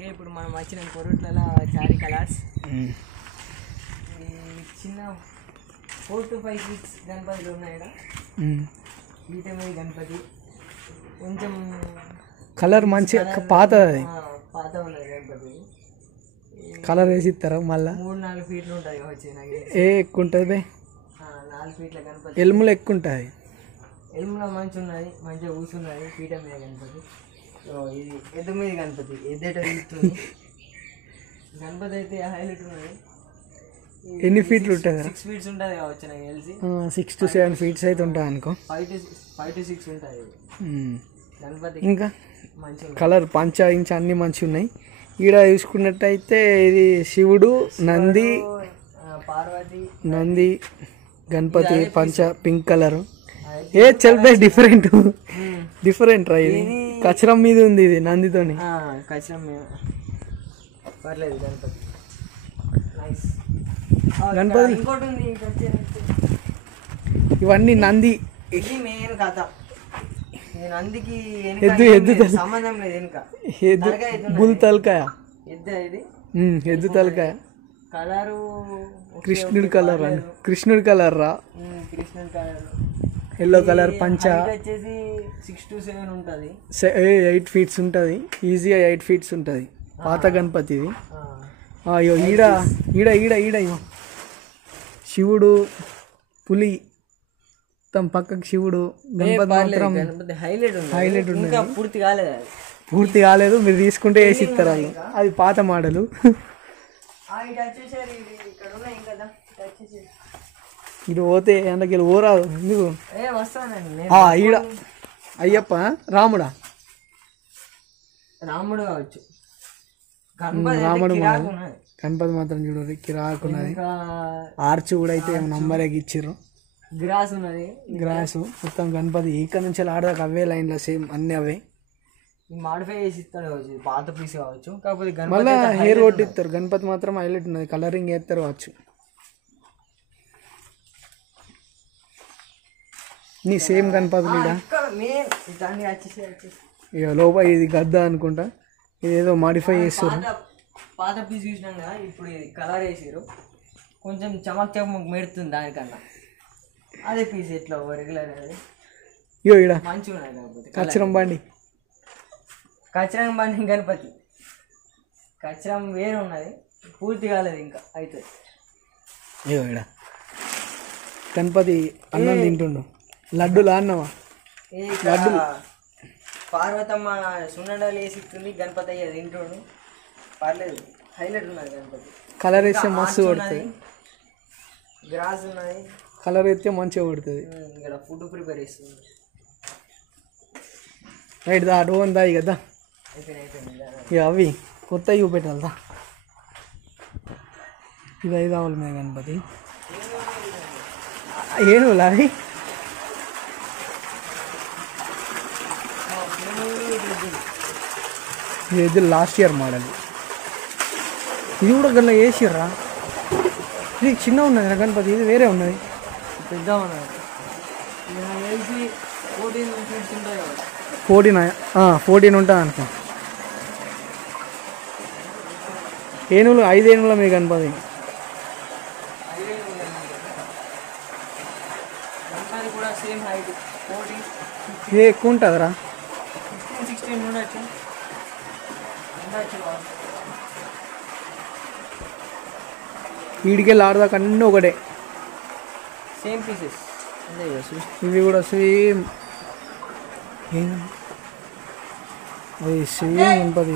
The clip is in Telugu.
ఓకే, ఇప్పుడు మనం వచ్చిన కొరుట్లలో చారి కలర్స్ చిన్న 4 to 5 feet గణపతులు ఉన్నాయి ఇక్కడ. ఈటమీ గణపతి కొంచెం కలర్ మంచి పాత ఉన్నది గణపతి. కలర్ వేసి ఇస్తారా మళ్ళీ? 3-4 feet ఉంటుంది వచ్చి. ఏ ఎక్కువ ఉంటుంది బే? 4 feet గణపతి. ఎల్ములు ఎక్కువ ఉంటుంది. ఎల్ములో మంచి ఉన్నది, మంచిగా కూర్చున్నది. పీఠ మీద గణపతి. ఇది ఎద్దు మీద గణపతి, ఎద్దేట తీస్తుంది గణపతి. అయితే హైలైట్ ఉన్నది. ఎన్ని ఫీట్లు ఉంటుంది? 6 feet ఉంటుంది కావచ్చు నాకు తెలిసి. 6 to 7 feet అయితే ఉంటుంది అనుకో. 5 to 6 ఉంటుంది గణపతి. ఇంకా మంచి కలర్ పంచ ఇంచ అన్ని మంచిగా ఉన్నాయి. ఈడ చూసుకున్నట్టయితే ఇది శివుడు, నంది, పార్వతి, నంది, గణపతి పంచ పింక్ కలర్. ఏ చల్పే డిఫరెంట్ రా. ఇది కచరం మీద ఉంది, ఇది నందితోని. కచరం మీద పర్లేదు గణపతి. గణపతి ఇంకోటి ఉంది ఇవన్నీ నంది. ఇది మెయిన్ కథ. నందికి ఎద్దు సంబంధం లేదు. వెనుక బుల్ తలకాయ, ఇది ఎద్దు తలకాయ. కలరు కృష్ణుడి కలర్ రా. కృష్ణుడి కలర్ ఎల్లో కలర్ పంచ. వచ్చేసి 6 to 7 ఉంటుంది. 8 feet ఉంటుంది. ఈజీగా 8 feet ఉంటుంది. పాత గణపతి ఇది. అయ్యో ఈడ ఈడ ఈడ ఈడ శివుడు, పులి, తమ పక్కకు శివుడు. గణపతి మాత్రం హైలైట్ ఉంది. పూర్తి కాలేదు. మీరు తీసుకుంటే వేసి ఇస్తారు. అది పాత మోడలు. ఇటు పోతే అందుకే ఓరాదు ఎందుకు? ఈడ అయ్యప్ప, రాముడు కావచ్చు. రాముడు గణపతి మాత్రం చూడరు కిరాకున్నది. ఆర్చ్ కూడా అయితే నంబర్ ఇచ్చిర్రు. గ్రాస్ ఉన్నది. గ్రాస్ మొత్తం గణపతి ఇక్కడ నుంచి ఆడదాకా అవే లైన్లో సేమ్ అన్ని అవే. మాడిఫై చేసి ఇస్తాడు పాత పీస్ కావచ్చు. కాకపోతే మళ్ళీ హెయిర్ కొట్టిస్తారు. గణపతి మాత్రం హైలైట్ ఉన్నది. కలరింగ్ వేస్తారు కావచ్చు. నీ సేమ్ గణపతులు ఇక లోపల ఇది గద్ద అనుకుంటా. ఇదేదో మాడిఫై చేస్తారు. పాత పీస్ చూసినాం కదా, ఇప్పుడు ఇది కలర్ వేసారు. కొంచెం చమక్ చమక్ మెడుతుంది దానికన్నా. అదే పీస్ ఎట్లా రెగ్యులర్ అనేది ఇడ మంచిగా ఉన్నది. కాకపోతే కచ్చరం బండి గణపతి కచ్చరం వేరే ఉన్నది, పూర్తి కాలేదు ఇంకా. అయితే ఇడ గణపతి అన్నం తింటుండు. లడ్డులా అన్నవా? లడ్డు పార్వతమ్మ సున్నండాలు వేసిస్తుంది. గణపతి అయ్యేది తింటుండు. పర్లేదు, హైలైట్ ఉన్నది గణపతి. కలర్ వేస్తే మస్తు కొడుతుంది. గ్రాస్ ఉన్నది. కలర్ వేస్తే మంచిగా కొడుతుంది. ఇక్కడ ఫుడ్ ప్రిపేర్ చేస్తుంది. రైట్ దా అటు దా కదా. ఇక అవి కొత్త చూపెట్టాలి. ఇది 5 కావాలి మీద గణపతి. ఏనుగులా అవి? ఇది లాస్ట్ ఇయర్ మోడల్. ఇది కూడా గల్ల వేసిర్రా. ఇది చిన్న ఉన్నది రా గణపతి. ఇది వేరే ఉన్నది, పెద్ద ఉన్నది. 14 ఉంటుంది అనుకో. ఏనుగులు 5 ఏనుగుల మీ గణపతి. ఇది ఎక్కువ ఉంటుందిరా. 15-16 ఉండొచ్చు. వీడికెళ్ళి ఆడదాకా అన్నీ ఒకటే సేమ్ పీసెస్. ఇవి కూడా సేమ్. అది సేమ్ గణపతి.